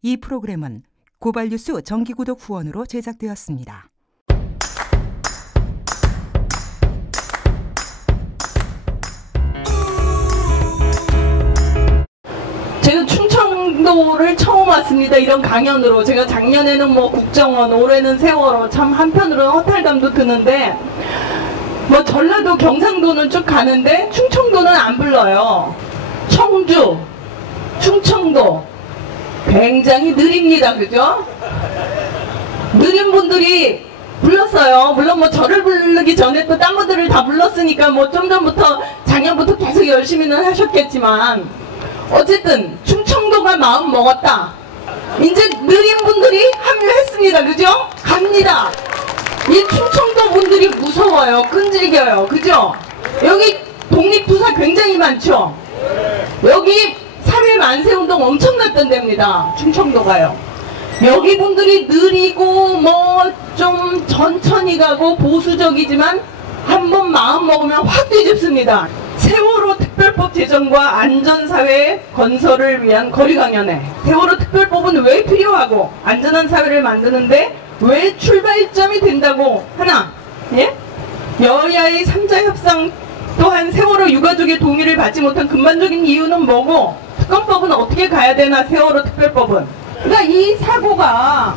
이 프로그램은 고발뉴스 정기구독 후원으로 제작되었습니다. 제가 충청도를 처음 왔습니다. 이런 강연으로. 제가 작년에는 뭐 국정원, 올해는 세월호, 참 한편으로는 허탈감도 드는데, 뭐 전라도, 경상도는 쭉 가는데 충청도는 안 불러요. 청주, 충청도 굉장히 느립니다. 그죠? 느린 분들이 불렀어요. 물론 뭐 저를 부르기 전에 또 딴 분들을 다 불렀으니까 뭐 좀 전부터, 작년부터 계속 열심히는 하셨겠지만, 어쨌든 충청도가 마음 먹었다. 이제 느린 분들이 합류했습니다. 그죠? 갑니다. 이 충청도 분들이 무서워요. 끈질겨요. 그죠? 여기 독립투사 굉장히 많죠? 여기 3.1 만세운동 엄청났던 데입니다. 충청도가요. 여기 분들이 느리고 뭐 좀 천천히 가고 보수적이지만 한번 마음 먹으면 확 뒤집습니다. 세월호 특별법 제정과 안전사회 건설을 위한 거리강연회. 세월호 특별법은 왜 필요하고 안전한 사회를 만드는데 왜 출발점이 된다고 하나, 예? 여야의 3자 협상 또한 세월호 유가족의 동의를 받지 못한 근본적인 이유는 뭐고, 특검법은 어떻게 가야 되나, 세월호 특별법은. 그러니까 이 사고가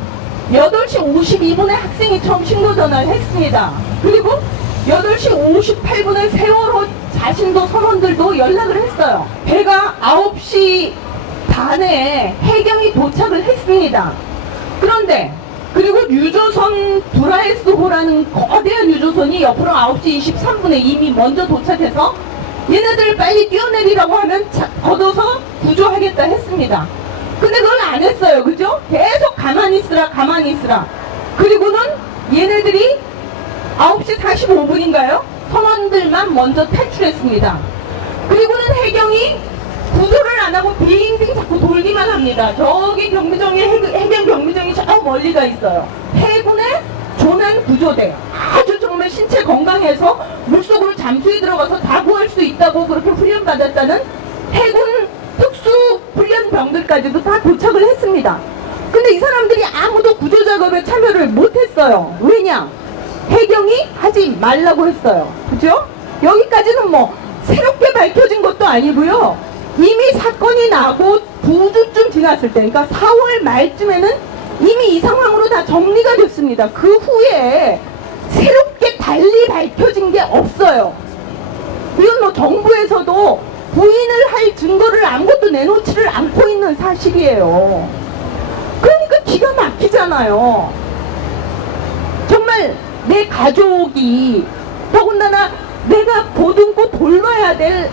8시 52분에 학생이 처음 신고 전화를 했습니다. 그리고 8시 58분에 세월호 자신도 선원들도 연락을 했어요. 배가 9시 반에 해경이 도착을 했습니다. 그런데 그리고 유조선 브라이스호라는 거대한 유조선이 옆으로 9시 23분에 이미 먼저 도착해서 얘네들 빨리 뛰어내리라고 하면 걷어서 구조하겠다 했습니다. 근데 그걸 안 했어요. 그죠? 계속 가만히 있으라 가만히 있으라. 그리고는 얘네들이 9시 45분인가요? 선원들만 먼저 탈출했습니다. 그리고는 해경이 구조를 안 하고 빙빙 자꾸 돌기만 합니다. 저기 경비정이, 해경 경비정이 저 멀리가 있어요. 해군의 조난 구조대. 아주 정말 신체 건강해서 물속으로 잠수에 들어가서 다 구할 수 있다고 그렇게 훈련받았다는 해군 특수 훈련병들까지도 다 도착을 했습니다. 근데 이 사람들이 아무도 구조 작업에 참여를 못했어요. 왜냐? 해경이 하지 말라고 했어요. 그죠? 여기까지는 뭐 새롭게 밝혀진 것도 아니고요. 이미 사건이 나고 2주쯤 지났을 때, 그러니까 4월 말쯤에는 이미 이 상황으로 다 정리가 됐습니다. 그 후에 새롭게 달리 밝혀진 게 없어요. 이건 뭐 정부에서도 부인을 할 증거를 아무것도 내놓지를 않고 있는 사실이에요. 그러니까 기가 막히잖아요. 정말 내 가족이, 더군다나 내가 보듬고 돌봐야 될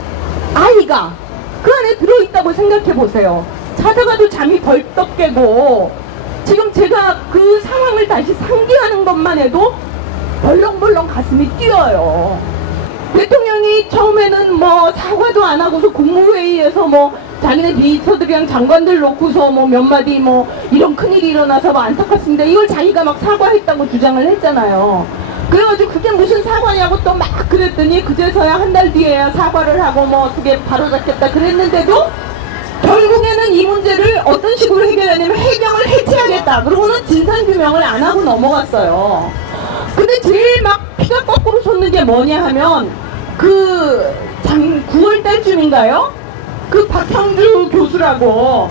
아이가 그 안에 들어있다고 생각해 보세요. 자다가도 잠이 벌떡 깨고, 지금 제가 그 상황을 다시 상기하는 것만 해도 벌렁벌렁 가슴이 뛰어요. 대통령이 처음에는 뭐 사과도 안 하고서 국무회의에서 뭐 자기네 비서들이랑 장관들 놓고서 뭐 몇 마디 뭐 이런 큰일이 일어나서 뭐 안타깝습니다. 이걸 자기가 막 사과했다고 주장을 했잖아요. 그래가지고 그게 무슨 사과냐고 또 막 그랬더니 그제서야 한 달 뒤에야 사과를 하고 뭐 어떻게 바로잡겠다 그랬는데도 결국에는 이 문제를 어떤 식으로 해결하냐면 해경을 해체하겠다. 그러고는 진상규명을 안 하고 넘어갔어요. 근데 제일 막 피가 거꾸로 솟는 게 뭐냐 하면 9월 달쯤인가요? 그 박형주 교수라고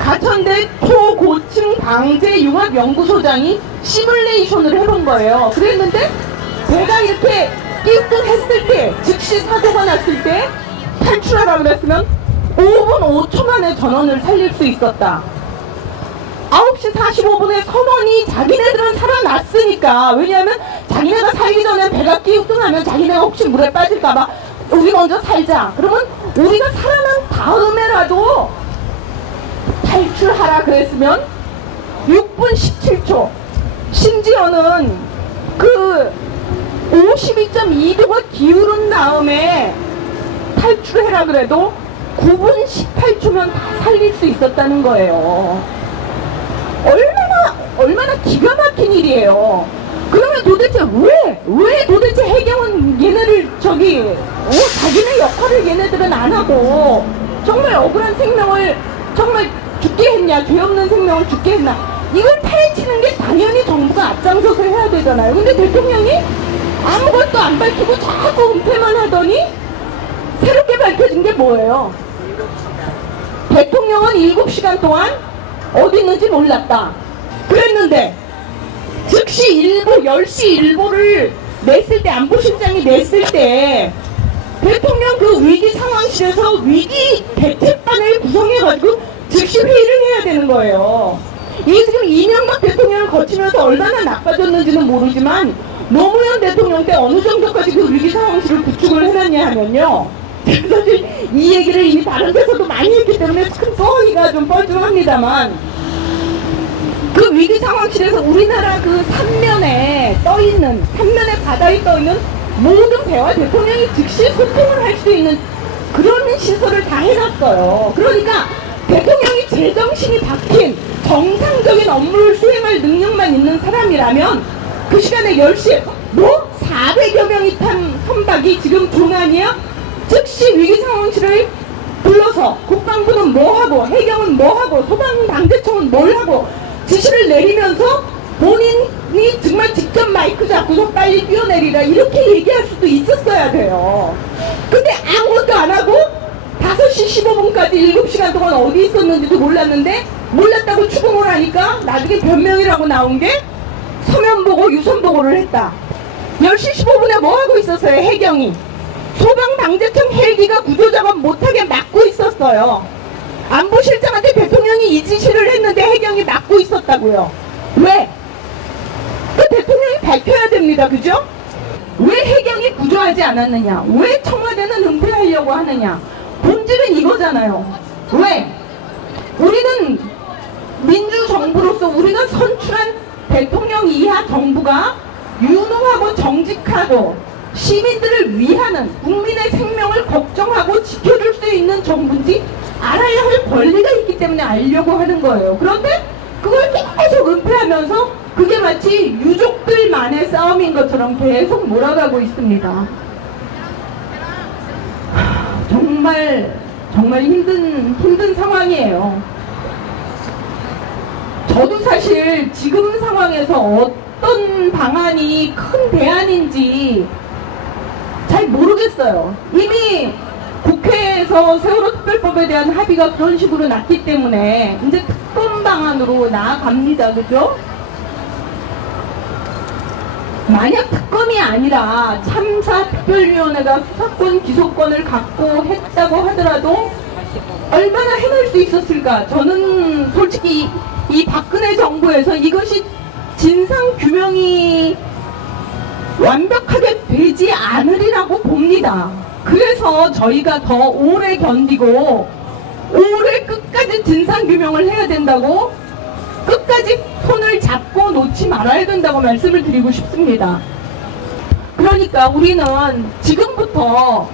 가천대 초고층 방재 융합 연구소장이 시뮬레이션을 해본 거예요. 그랬는데 배가 이렇게 띵띵했을 때, 즉시 사고가 났을 때 탈출하라고 그랬으면 5분 5초 만에 전원을 살릴 수 있었다. 9시 45분에 선원이 자기네들은 살아났으니까, 왜냐하면 자기네가 살기 전에 배가 끼우뚱하면 자기네가 혹시 물에 빠질까봐 우리 먼저 살자. 그러면 우리가 살아난 다음에라도 탈출하라 그랬으면 6분 17초. 심지어는 그 52.2도가 기울은 다음에 탈출해라 그래도 9분 18초면 다 살릴 수 있었다는 거예요. 얼마나 기가 막힌 일이에요. 그러면 도대체 왜 도대체 해경은 얘네를 자기네 역할을 얘네들은 안 하고 정말 억울한 생명을 정말 죽게 했냐, 죄 없는 생명을 죽게 했나, 이걸 파헤치는 게 당연히 정부가 앞장서서 해야 되잖아요. 근데 대통령이 아무것도 안 밝히고 자꾸 은폐만 하더니 새롭게 밝혀진 게 뭐예요? 대통령은 7시간 동안 어디 있는지 몰랐다 그랬는데, 즉시 일보 10시 일보를 냈을 때, 안보실장이 냈을 때 대통령 그 위기 상황실에서 위기 대책반을 구성해가지고 즉시 회의를 해야 되는 거예요. 이게 지금 이명박 대통령을 거치면서 얼마나 나빠졌는지는 모르지만 노무현 대통령 때 어느 정도까지 그 위기 상황실을 구축을 해놨냐 하면요, 사실 이 얘기를 이미 다른 데서도 많이 했기 때문에 큰 소리가 좀 뻘쭘합니다만, 그 위기 상황실에서 우리나라 그 삼면에 떠있는, 삼면의 바다에 떠있는 모든 배와 대통령이 즉시 소통을 할 수 있는 그런 시설을 다 해놨어요. 그러니까 대통령이 제정신이 박힌 정상적인 업무를 수행할 능력만 있는 사람이라면 그 시간에 10시에 뭐 400여 명이 탄 선박이 지금 중앙이야? 즉시 위기상황실을 불러서 국방부는 뭐하고, 해경은 뭐하고, 소방방재청은 뭘하고 지시를 내리면서 본인이 정말 직접 마이크 잡고서 빨리 뛰어내리라 이렇게 얘기할 수도 있었어야 돼요. 근데 아무것도 안 하고 5시 15분까지 7시간 동안 어디 있었는지도 몰랐는데, 몰랐다고 추궁을 하니까 나중에 변명이라고 나온 게 서면 보고 유선 보고를 했다. 10시 15분에 뭐 하고 있었어요? 해경이 소방방재청 헬기가 구조작업 못하게 막고 있었어요. 안보실장한테 대통령이 이 지시를 했는데 해경이 막고 있었다고요. 왜? 그 대통령이 밝혀야 됩니다. 그죠? 왜 해경이 구조하지 않았느냐, 왜 청와대는 은폐하려고 하느냐, 본질은 이거잖아요. 왜? 우리는 민주정부로서 우리가 선출한 대통령 이하 정부가 유능하고 정직하고 시민들을 위하는, 국민의 생명을 걱정하고 지켜줄 수 있는 정부인지 알아야 할 권리가 있기 때문에 알려고 하는 거예요. 그런데 그걸 계속 은폐하면서 그게 마치 유족들만의 싸움인 것처럼 계속 몰아가고 있습니다. 정말 힘든 상황이에요. 저도 사실 지금 상황에서 어떤 방안이 큰 대안인지 잘 모르겠어요. 이미 국회에서 세월호 특별법에 대한 합의가 그런 식으로 났기 때문에 이제 특검 방안으로 나아갑니다. 그죠? 만약 특검이 아니라 참사특별위원회가 수사권 기소권을 갖고 했다고 하더라도 얼마나 해낼 수 있었을까? 저는 솔직히 이 박근혜 정부에서 이것이 진상규명이 완벽하게 되지 않으리라고 봅니다. 그래서 저희가 더 오래 견디고 올해 끝까지 진상규명을 해야 된다고, 끝까지 손을 잡고 놓지 말아야 된다고 말씀을 드리고 싶습니다. 그러니까 우리는 지금부터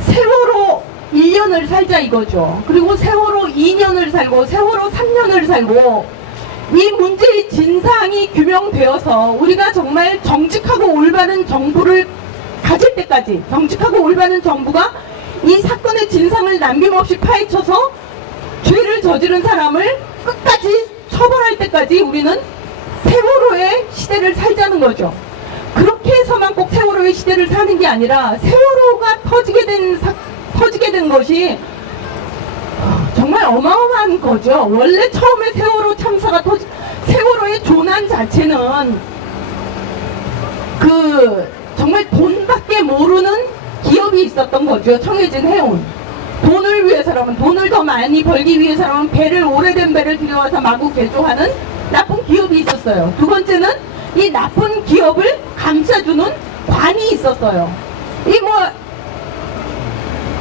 세월호 1년을 살자 이거죠. 그리고 세월호 2년을 살고 세월호 3년을 살고 이 문제의 진상이 규명되어서 우리가 정말 정직하고 올바른 정부를 가질 때까지, 정직하고 올바른 정부가 이 사건의 진상을 남김없이 파헤쳐서 죄를 저지른 사람을 끝까지 처벌할 때까지 우리는 세월호의 시대를 살자는 거죠. 그렇게 해서만 꼭 세월호의 시대를 사는 게 아니라 세월호가 터지게 된 것이 정말 어마어마한 거죠. 원래 처음에 세월호 참사가 세월호의 조난 자체는 정말 돈밖에 모르는 기업이 있었던 거죠. 청해진 해운. 돈을 위해서라면, 돈을 더 많이 벌기 위해서라면 오래된 배를 들여와서 마구 개조하는 나쁜 기업이 있었어요. 두 번째는 이 나쁜 기업을 감싸주는 관이 있었어요.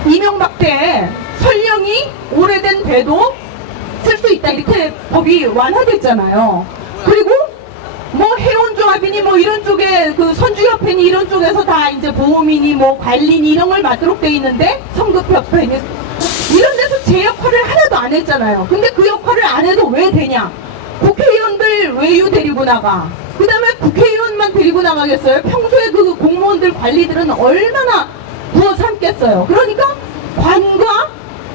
이명박 때 설령이 오래된 배도 쓸 수 있다 이렇게 법이 완화됐잖아요. 그리고 해운조합이니 이런 쪽에 선주협회니 이런 쪽에서 다 이제 보험이니 관리니 이런 걸 맡도록 돼 있는데, 성급협회니 이런 데서 제 역할을 하나도 안 했잖아요. 근데 그 역할을 안 해도 왜 되냐? 국회의원들 외유 데리고 나가. 그 다음에 국회의원만 데리고 나가겠어요? 평소에 그 공무원들 관리들은 얼마나 부어 삼겠어요. 그러니까 관과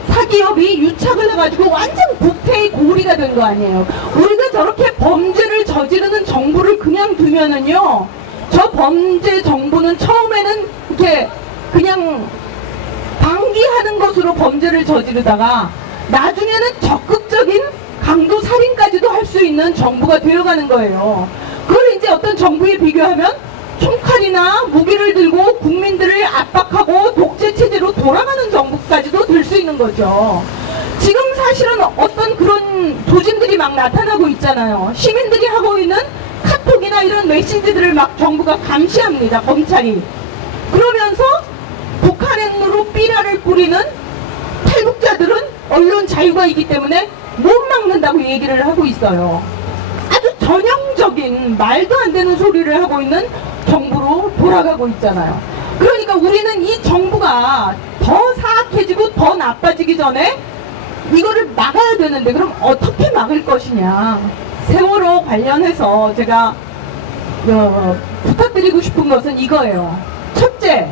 사기 기업이 유착을 해가지고 완전 부패의 고리가 된 거 아니에요. 우리가 저렇게 범죄를 저지르는 정부를 그냥 두면은요, 저 범죄 정부는 처음에는 이렇게 그냥 방기하는 것으로 범죄를 저지르다가 나중에는 적극적인 강도 살인까지도 할 수 있는 정부가 되어가는 거예요. 그걸 이제 어떤 정부에 비교하면 총칼이나 무기를 들고 국민들을 압박하고 독재 체제로 돌아가는 정부까지도 될 수 있는 거죠. 지금 사실은 어떤 그런 조짐들이 막 나타나고 있잖아요. 시민들이 하고 있는 카톡이나 이런 메시지들을 막 정부가 감시합니다. 검찰이. 그러면서 북한으로 삐라를 뿌리는 탈북자들은 언론 자유가 있기 때문에 못 막는다고 얘기를 하고 있어요. 아주 전형적인 말도 안 되는 소리를 하고 있는 정부로 돌아가고 있잖아요. 그러니까 우리는 이 정부가 더 사악해지고 더 나빠지기 전에 이거를 막아야 되는데, 그럼 어떻게 막을 것이냐. 세월호 관련해서 제가 부탁드리고 싶은 것은 이거예요. 첫째,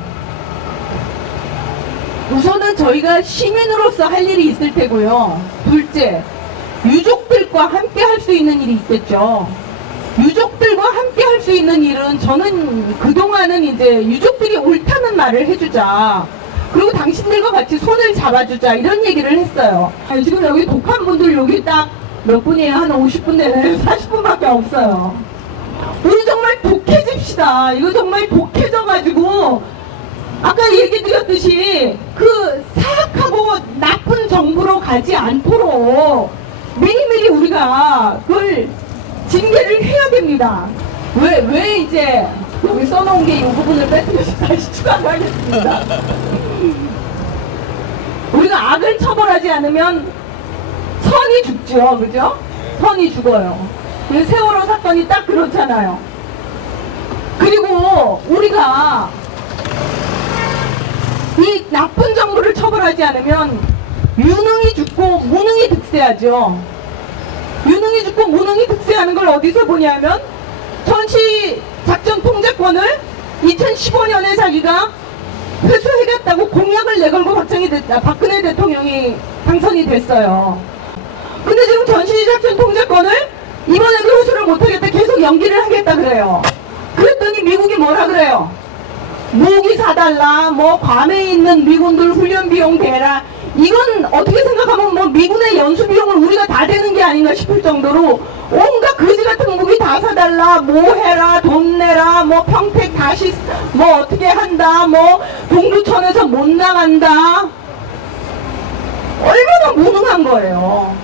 우선은 저희가 시민으로서 할 일이 있을 테고요. 둘째, 유족들과 함께 할 수 있는 일이 있겠죠. 유족들과 함께 할 수 있는 일은, 저는 그동안은 이제 유족들이 옳다는 말을 해주자, 그리고 당신들과 같이 손을 잡아주자, 이런 얘기를 했어요. 지금 여기 독한 분들 여기 딱 몇 분이에요? 한 50분 내내 40분밖에 없어요. 우리 정말 독해집시다. 이거 정말 독해져가지고 아까 얘기 드렸듯이 그 사악하고 나쁜 정부로 가지 않도록 미리미리 우리가 그걸 징계를 해야 됩니다. 왜 이제 여기 써놓은 게 이 부분을 뺐으면서 다시 추가하겠습니다. 우리가 악을 처벌하지 않으면 선이 죽죠. 그죠? 선이 죽어요. 세월호 사건이 딱 그렇잖아요. 그리고 우리가 이 나쁜 정부를 처벌하지 않으면 유능이 죽고 무능이 득세하죠. 유능이 죽고 무능이 득세하는 걸 어디서 보냐면, 전시작전 통제권을 2015년에 자기가 회수하겠다고 공약을 내걸고 박근혜 대통령이 당선이 됐어요. 근데 지금 전시작전 통제권을 이번에도 회수를 못하겠다, 계속 연기를 하겠다 그래요. 그랬더니 미국이 뭐라 그래요? 무기 사달라, 뭐 괌에 있는 미군들 훈련 비용 대라. 이건 어떻게 생각하면 뭐 미군의 연수 비용을 우리가 다 대는 게 아닌가 싶을 정도로 온갖 거지 같은 무기 다 사달라, 뭐 해라, 돈 내라, 뭐 평택 다시 뭐 어떻게 한다, 뭐 동두천에서 못 나간다. 얼마나 무능한 거예요.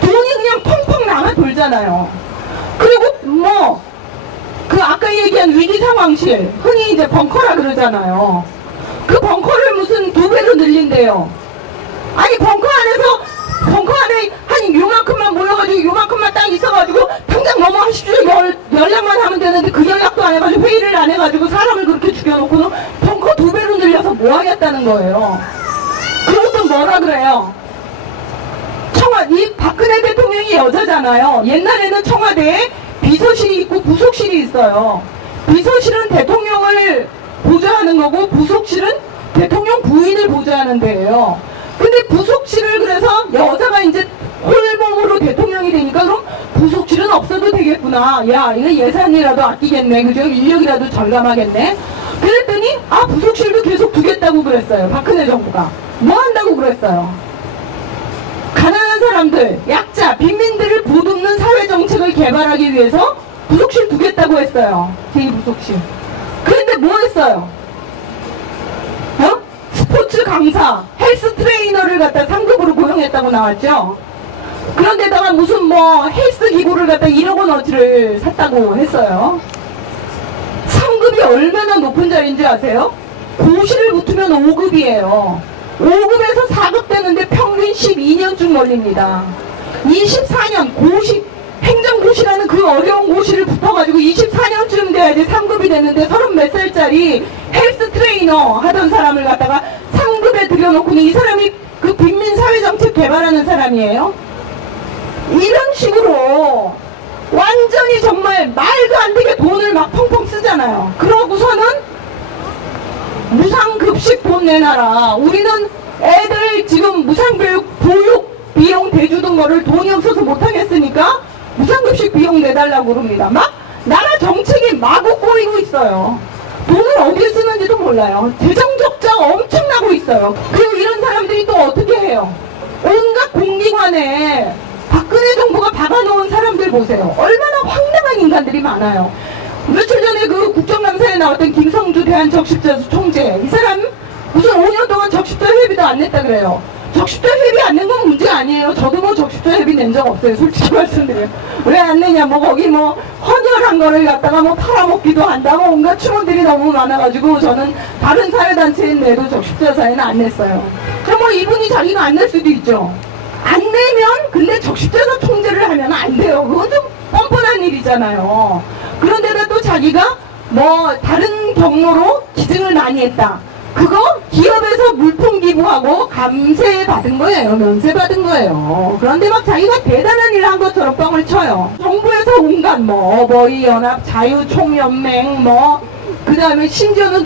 돈이 그냥 펑펑 나가 돌잖아요. 그리고 뭐 그 아까 얘기한 위기상황실, 흔히 이제 벙커라 그러잖아요. 그 벙커를 무슨 2배로 늘린대요. 아니 벙커 안에 한 요만큼만 모여가지고 요만큼만 딱 있어가지고 당장 넘어가십시오 연락만 하면 되는데, 그 연락도 안 해가지고 회의를 안 해가지고 사람을 그렇게 죽여놓고는 벙커 2배로 늘려서 뭐 하겠다는 거예요. 그것도 뭐라 그래요? 이 박근혜 대통령이 여자잖아요. 옛날에는 청와대에 비서실이 있고 부속실이 있어요. 비서실은 대통령을 보좌하는 거고 부속실은 대통령 부인을 보좌하는 데예요. 근데 부속실을 그래서 여자가 이제 홀몸으로 대통령이 되니까 그럼 부속실은 없어도 되겠구나. 야, 이거 예산이라도 아끼겠네. 그죠? 인력이라도 절감하겠네. 그랬더니 부속실도 계속 두겠다고 그랬어요. 박근혜 정부가. 뭐 한다고 그랬어요? 가난한 사람들, 약자, 빈민들을 보듬는 사회정책을 개발하기 위해서 부속실 두겠다고 했어요. 제2부속실. 그런데 뭐 했어요? 스포츠 강사, 헬스 트레이너를 갖다 3급으로 고용했다고 나왔죠. 그런데다가 무슨 뭐 헬스 기구를 갖다 1억 원어치를 샀다고 했어요. 3급이 얼마나 높은 자리인지 아세요? 고시를 붙으면 5급이에요. 5급에서 4급 되는데 평균 12년쯤 걸립니다. 24년 고시, 행정고시라는 그 어려운 고시를 붙어가지고 24년쯤 돼야지 3급이 되는데 30몇 살짜리 헬스 트레이너 하던 사람을 갖다가 3급에 들여놓고는 이 사람이 그 빈민사회정책 개발하는 사람이에요. 이런 식으로 완전히 정말 말도 안 되게 돈을 막 펑펑 쓰잖아요. 그러고서는 무상급식 돈 내놔라. 우리는 애들 지금 무상교육 보육 비용 대주던 거를 돈이 없어서 못하겠으니까 무상급식 비용 내달라고 그럽니다. 막 나라 정책이 마구 꼬이고 있어요. 돈을 어디에 쓰는지도 몰라요. 재정 적자가 엄청나고 있어요. 그리고 이런 사람들이 또 어떻게 해요? 온갖 공기관에 박근혜 정부가 박아놓은 사람들 보세요. 얼마나 황당한 인간들이 많아요. 며칠 전에 그 국정감사에 나왔던 김성주 대한적십자 총재, 이 사람 무슨 5년 동안 적십자 회비도 안 냈다 그래요. 적십자 회비 안 낸 건 문제가 아니에요. 저도 뭐 적십자 회비 낸 적 없어요. 솔직히 말씀드려요. 왜 안 내냐, 뭐 거기 뭐 헌혈한 거를 갖다가 뭐 팔아먹기도 한다고 온갖 추문들이 너무 많아가지고 저는 다른 사회단체에 내도 적십자사에는 안 냈어요. 그럼 뭐 이분이 자기가 안 낼 수도 있죠. 안 내면, 근데 적십자사 총재를 하면 안 돼요. 그건 좀 뻔뻔한 일이잖아요. 그런데다 또 자기가 뭐 다른 경로로 기증을 많이 했다. 그거 기업에서 물품 기부하고 감세 받은 거예요. 면세 받은 거예요. 그런데 막 자기가 대단한 일을 한 것처럼 뻥을 쳐요. 정부에서 온갖 뭐 어버이 연합, 자유총연맹 뭐 그 다음에 심지어는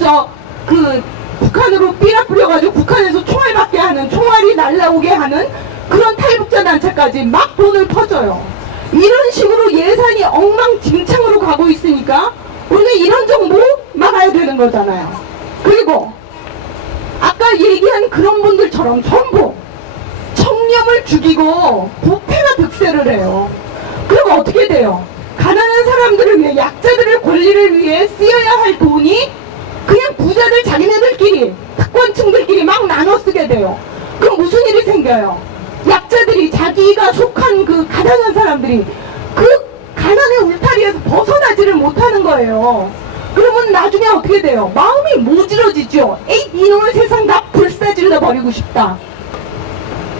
그 북한으로 삐락 뿌려가지고 북한에서 총알 받게 하는, 총알이 날라오게 하는 그런 탈북자 단체까지 막 돈을 퍼줘요. 이런 식으로 예산이 엉망진창으로 가고 있으니까 우리가 이런 정보 막아야 되는 거잖아요. 그리고 아까 얘기한 그런 분들처럼 전부 청렴을 죽이고 부패가 득세를 해요. 그럼 어떻게 돼요? 가난한 사람들을 위해, 약자들의 권리를 위해 쓰여야 할 돈이 그냥 부자들 자기네들끼리, 특권층들끼리 막 나눠 쓰게 돼요. 그럼 무슨 일이 생겨요? 약자들이, 자기가 속한 그 가난한 사람들이 그 가난의 울타리에서 벗어나지를 못하는 거예요. 그러면 나중에 어떻게 돼요? 마음이 모질어지죠. 에이, 이놈의 세상 다 불사질러 버리고 싶다.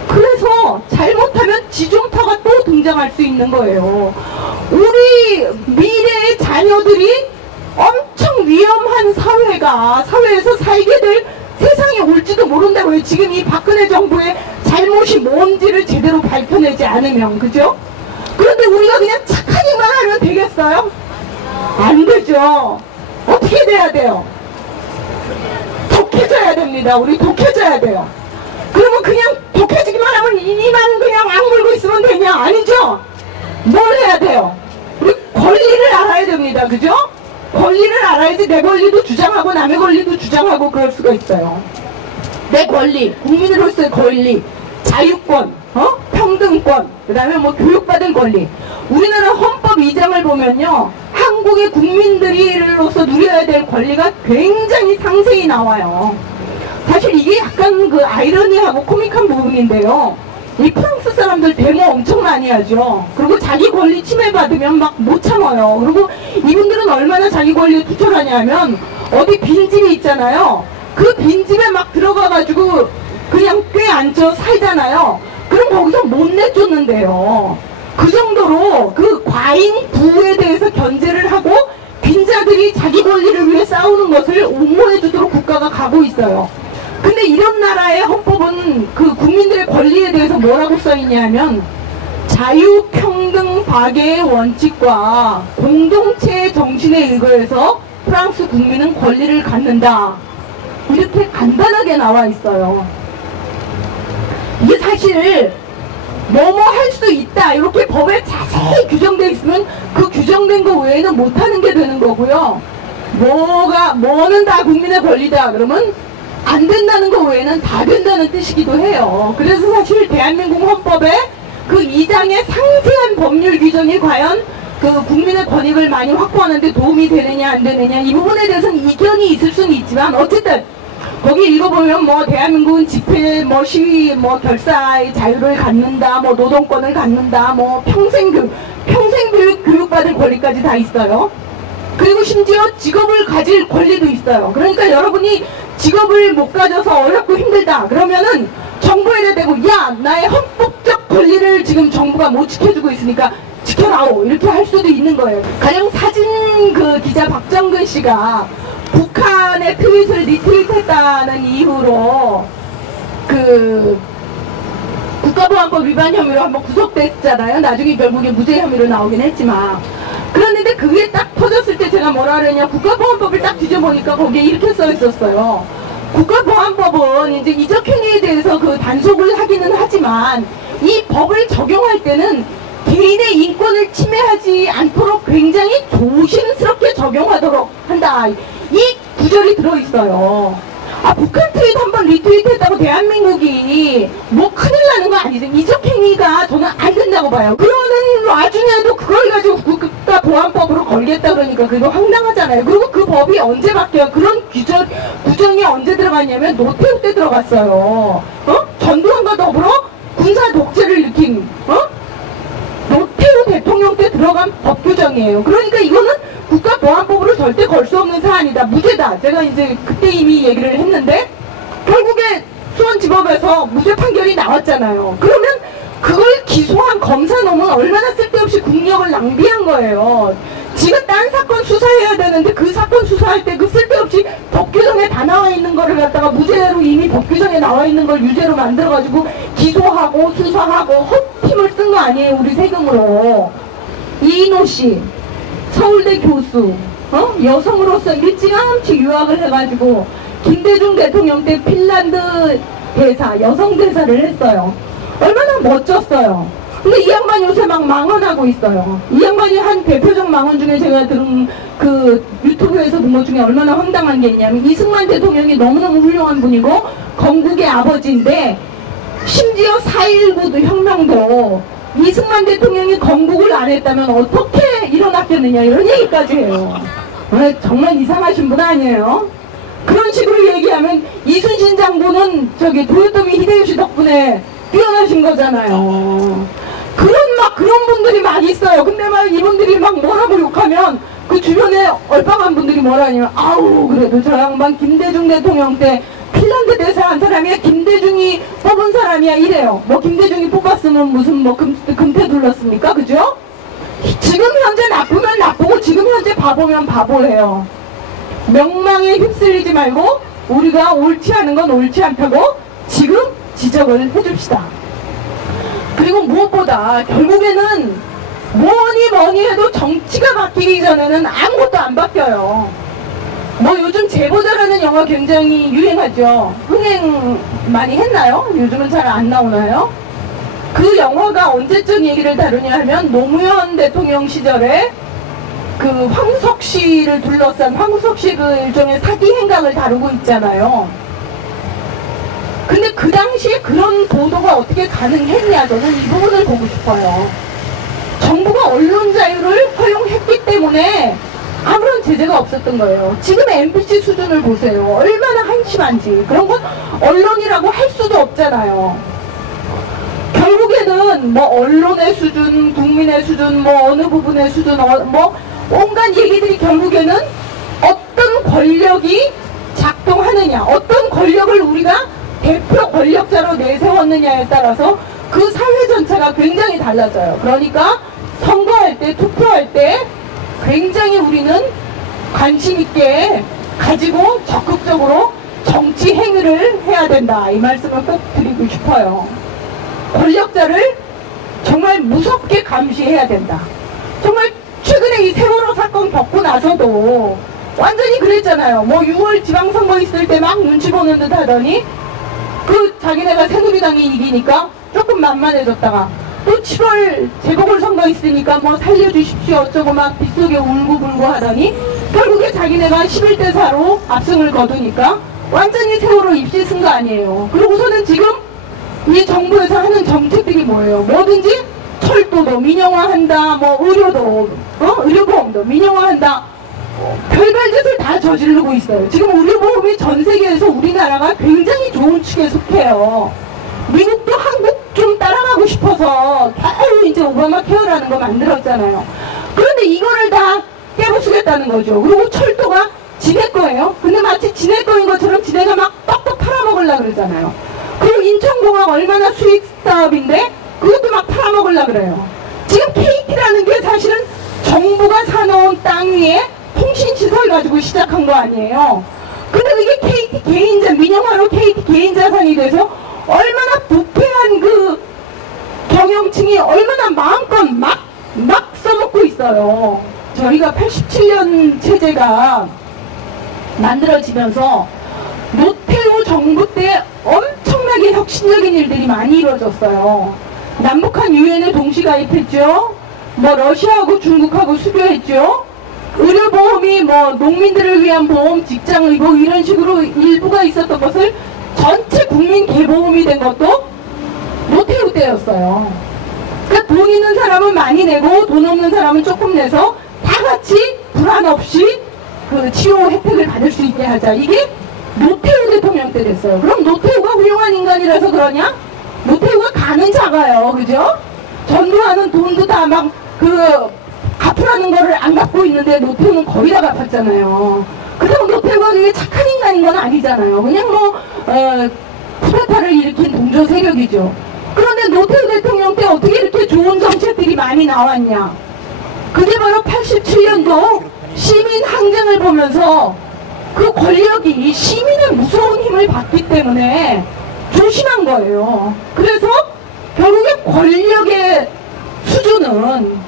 그래서 잘못하면 지중타가 또 등장할 수 있는 거예요. 우리 미래의 자녀들이 엄청 위험한 사회에서 살게 될 세상이 올지도 모른다고요. 지금 이 박근혜 정부의 잘못이 뭔지를 제대로 밝혀내지 않으면, 그죠? 그런데 우리가 그냥 착하기만 하면 되겠어요? 안 되죠. 어떻게 돼야 돼요? 독해져야 됩니다. 우리 독해져야 돼요. 그러면 그냥 독해지기만 하면 이만 그냥 악물고 있으면 되냐? 아니죠? 뭘 해야 돼요? 우리 권리를 알아야 됩니다. 그죠? 권리를 알아야지 내 권리도 주장하고 남의 권리도 주장하고 그럴 수가 있어요. 내 권리, 국민으로서의 권리, 자유권, 평등권, 그 다음에 뭐 교육받은 권리. 우리나라 헌법 2장을 보면요, 한국의 국민들로서 누려야 될 권리가 굉장히 상세히 나와요. 사실 이게 약간 그 아이러니하고 코믹한 부분인데요. 이 프랑스 사람들 데모 엄청 많이 하죠. 그리고 자기 권리 침해받으면 막 못 참아요. 그리고 이분들은 얼마나 자기 권리에 투철하냐면 어디 빈집이 있잖아요. 그 빈집에 막 들어가가지고 그냥 꽤 앉아 살잖아요. 그럼 거기서 못 내쫓는데요. 그 정도로 그 과잉 부에 대해서 견제를 하고 빈자들이 자기 권리를 위해 싸우는 것을 옹호해 주도록 국가가 가고 있어요. 근데 이런 나라의 헌법은 그 국민들의 권리에 대해서 뭐라고 써있냐면 자유, 평등, 박애의 원칙과 공동체의 정신에 의거해서 프랑스 국민은 권리를 갖는다. 이렇게 간단하게 나와 있어요. 이게 사실 뭐뭐 할 수 있다 이렇게 법에 자세히 규정되어 있으면 그 규정된 거 외에는 못하는 게 되는 거고요. 뭐는 다 국민의 권리다 그러면 안 된다는 거 외에는 다 된다는 뜻이기도 해요. 그래서 사실 대한민국 헌법에 그 2장의 상세한 법률 규정이 과연 그 국민의 권익을 많이 확보하는데 도움이 되느냐 안 되느냐 이 부분에 대해서는 이견이 있을 수는 있지만 어쨌든 거기 읽어보면 뭐 대한민국은 집회 뭐 시위 뭐 결사의 자유를 갖는다 뭐 노동권을 갖는다 뭐 평생교육 교육받을 권리까지 다 있어요. 그리고 심지어 직업을 가질 권리도 있어요. 그러니까 여러분이 직업을 못 가져서 어렵고 힘들다 그러면은 정부에 대고 야 나의 헌법적 권리를 지금 정부가 못 지켜주고 있으니까 지켜라오 이렇게 할 수도 있는 거예요. 가령 사진 그 기자 박정근 씨가 북한의 트윗을 리트윗했다는 이유로 그 국가보안법 위반 혐의로 한번 구속됐잖아요. 나중에 결국에 무죄 혐의로 나오긴 했지만 그런데 그게 딱 터졌을 때 제가 뭐라 그러냐 국가보안법을 딱 뒤져보니까 거기에 이렇게 써 있었어요. 국가보안법은 이제 이적행위에 대해서 그 단속을 하기는 하지만 이 법을 적용할 때는 개인의 인권을 침해하지 않도록 굉장히 조심스럽게 적용하도록 한다. 이 구절이 들어있어요. 아, 북한 트윗 한번 리트윗했다고 대한민국이 뭐 큰일 나는 거 아니죠. 이적행위가 저는 안 된다고 봐요. 그러는 와중에도 그걸 가지고 국가보안법으로 걸겠다 그러니까 그거 황당하잖아요. 그리고 그 법이 언제 바뀌어요? 그런 규정이 언제 들어갔냐면 노태우 때 들어갔어요. 전두환과 더불어 군사 독재를 일으킨 노태우 대통령 때 들어간 법 규정이에요. 그러니까 이거는 국가보안법으로 절대 걸 수 없는 사안이다. 무죄다. 제가 이제 그때 이미 얘기를 했는데 결국에 수원지법에서 무죄 판결이 나왔잖아요. 그러면 그걸 기소한 검사놈은 얼마나 쓸데없이 국력을 낭비한 거예요. 지가 딴 사건 수사해야 되는데 그 사건 수사할 때 그 쓸데없이 법규정에 다 나와 있는 거를 갖다가 무죄로 이미 법규정에 나와 있는 걸 유죄로 만들어가지고 기소하고 수사하고 헛힘을 쓴 거 아니에요. 우리 세금으로. 이인호 씨 서울대 교수 여성으로서 일찌감치 유학을 해가지고 김대중 대통령 때 핀란드 대사 여성 대사를 했어요. 얼마나 멋졌어요. 근데 이 양반이 요새 막 망언하고 있어요. 이 양반이 한 대표적 망언 중에 제가 들은 그 유튜브에서 본 것 중에 얼마나 황당한 게 있냐면 이승만 대통령이 너무너무 훌륭한 분이고 건국의 아버지인데 심지어 4.19 혁명도 이승만 대통령이 건국을 안 했다면 어떻게 일어났겠느냐 이런 얘기까지 해요. 정말 이상하신 분 아니에요? 그런 식으로 얘기하면 이순신 장군은 저기 도요토미 히데요시 덕분에 뛰어나신 거잖아요. 그런 분들이 많이 있어요. 근데 막 이분들이 막 뭐라고 욕하면 그 주변에 얼빵한 분들이 뭐라 하냐면 아우 그래도 저 양반 김대중 대통령 때 핀란드 대사 한 사람이야 김대중이 뽑은 사람이야 이래요. 뭐 김대중이 뽑았으면 무슨 뭐 금태 둘렀습니까? 그죠? 지금 현재 나쁘면 나쁘고 지금 현재 바보면 바보예요. 명망에 휩쓸리지 말고 우리가 옳지 않은 건 옳지 않다고 지금 지적을 해줍시다. 그리고 무엇보다 결국에는 뭐니 해도 정치가 바뀌기 전에는 아무것도 안 바뀌어요. 뭐 요즘 제보자라는 영화 굉장히 유행하죠. 흥행 많이 했나요? 요즘은 잘 안 나오나요? 그 영화가 언제쯤 얘기를 다루냐 하면 노무현 대통령 시절에 그 황우석 씨를 둘러싼 황우석 씨 그 일종의 사기 행각을 다루고 있잖아요. 근데 그 당시에 그런 보도가 어떻게 가능했냐 저는 이 부분을 보고 싶어요. 정부가 언론 자유를 허용했기 때문에 아무런 제재가 없었던 거예요. 지금 MBC 수준을 보세요. 얼마나 한심한지. 그런 건 언론이라고 할 수도 없잖아요. 결국에는 뭐 언론의 수준, 국민의 수준, 뭐 어느 부분의 수준, 뭐 온갖 얘기들이 결국에는 어떤 권력이 작동하느냐, 어떤 권력을 우리가 대표 권력자로 내세웠느냐에 따라서 그 사회 전체가 굉장히 달라져요. 그러니까 선거할 때, 투표할 때 굉장히 우리는 관심 있게 가지고 적극적으로 정치 행위를 해야 된다. 이 말씀을 꼭 드리고 싶어요. 권력자를 정말 무섭게 감시해야 된다. 정말 최근에 이 세월호 사건 겪고 나서도 완전히 그랬잖아요. 뭐 6월 지방선거 있을 때 막 눈치 보는 듯 하더니 그 자기네가 새누리당이 이기니까 조금 만만해졌다가 또 7월 재보궐선거 있으니까 뭐 살려주십시오 어쩌고 막 빗속에 울고불고 하더니 결국에 자기네가 11대 4로 압승을 거두니까 완전히 세월호 입시 쓴 거 아니에요. 그리고서는 지금 이 정부에서 하는 정책들이 뭐예요? 뭐든지 철도도 민영화한다, 뭐 의료도, 의료보험도 민영화한다. 별별 짓을 다 저지르고 있어요. 지금 의료보험이 전 세계에서 우리나라가 굉장히 좋은 축에 속해요. 미국도 한국 좀 따라가고 싶어서 겨우 이제 오바마 케어라는 거 만들었잖아요. 그런데 이거를 다 깨부수겠다는 거죠. 그리고 철도가 지네 거예요. 근데 마치 지네 거인 것처럼 지네가 막 빡빡 팔아먹으려고 그러잖아요. 그리고 인천공항 얼마나 수익 사업인데 그것도 막 팔아먹으려고 그래요. 지금 KT라는 게 사실은 정부가 사놓은 땅 위에 통신시설 가지고 시작한 거 아니에요. 근데 그게 KT 개인자, 민영화로 KT 개인자산이 돼서 얼마나 부패한 그 경영층이 얼마나 마음껏 막 써먹고 있어요. 저희가 87년 체제가 만들어지면서 노태우 정부 때 엄청나게 혁신적인 일들이 많이 이루어졌어요. 남북한 유엔에 동시 가입했죠. 뭐 러시아하고 중국하고 수교했죠. 의료보험이 뭐 농민들을 위한 보험, 직장의보 이런 식으로 일부가 있었던 것을 전체 국민 개보험이 된 것도 노태우 때였어요. 그러니까 돈 있는 사람은 많이 내고 돈 없는 사람은 조금 내서 다 같이 불안 없이 그 치료 혜택을 받을 수 있게 하자. 이게 노태우 대통령 때 됐어요. 그럼 노태우가 훌륭한 인간이라서 그러냐? 노태우가 간은 작아요. 그죠? 전두환은 돈도 다 막 갚으라는 거를 안 갚고 있는데 노태우는 거의 다 갚았잖아요. 그렇다고 노태우가 되게 착한 인간인 건 아니잖아요. 그냥 쿠데타를 일으킨 동조 세력이죠. 그런데 노태우 대통령 때 어떻게 이렇게 좋은 정책들이 많이 나왔냐? 그게 바로 87년도 시민 항쟁을 보면서 그 권력이 시민의 무서운 힘을 받기 때문에 조심한 거예요. 그래서 결국에 권력의 수준은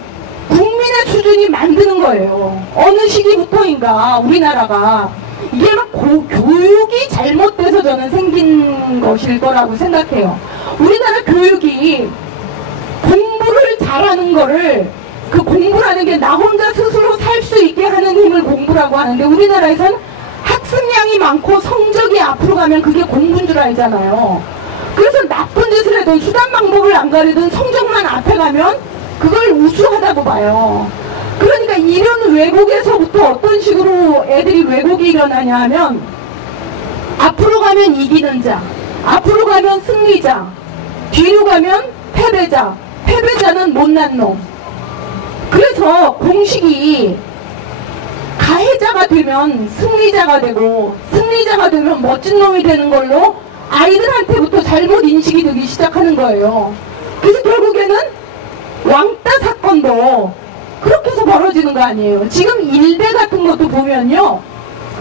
국민의 수준이 만드는 거예요. 어느 시기부터인가 우리나라가 이게 막 교육이 잘못돼서 저는 생긴 것일 거라고 생각해요. 우리나라 교육이 공부를 잘하는 거를 그 공부라는 게 나 혼자 스스로 살 수 있게 하는 힘을 공부라고 하는데 우리나라에선 학습량이 많고 성적이 앞으로 가면 그게 공부인 줄 알잖아요. 그래서 나쁜 짓을 해도 수단 방법을 안 가리든 성적만 앞에 가면 그걸 우수하다고 봐요. 그러니까 이런 왜곡에서부터 어떤 식으로 애들이 왜곡이 일어나냐 하면 앞으로 가면 이기는 자, 앞으로 가면 승리자, 뒤로 가면 패배자, 패배자는 못난 놈. 그래서 공식이 가해자가 되면 승리자가 되고 승리자가 되면 멋진 놈이 되는 걸로 아이들한테부터 잘못 인식이 되기 시작하는 거예요. 그래서 결국에는 왕따 사건도 그렇게 해서 벌어지는 거 아니에요. 지금 일베 같은 것도 보면요.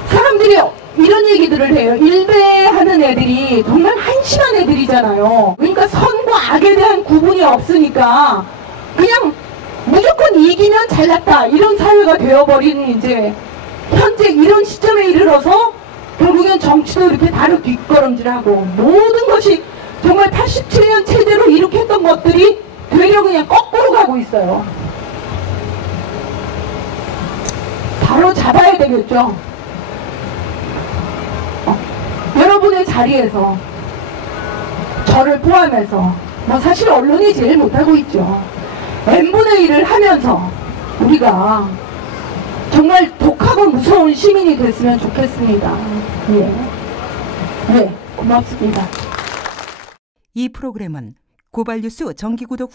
사람들이 이런 얘기들을 해요. 일베하는 애들이 정말 한심한 애들이잖아요. 그러니까 선과 악에 대한 구분이 없으니까 그냥 무조건 이기면 잘났다 이런 사회가 되어버리는 이제 현재 이런 시점에 이르러서 결국엔 정치도 이렇게 다른 뒷걸음질하고 모든 것이 정말 87년 체제로 이렇게 했던 것들이 되려 그냥 거꾸로 가고 있어요. 바로 잡아야 되겠죠. 여러분의 자리에서 저를 포함해서 뭐 사실 언론이 제일 못하고 있죠. n분의 1을 하면서 우리가 정말 독하고 무서운 시민이 됐으면 좋겠습니다. 예. 네, 고맙습니다. 이 프로그램은 고발뉴스 정기구독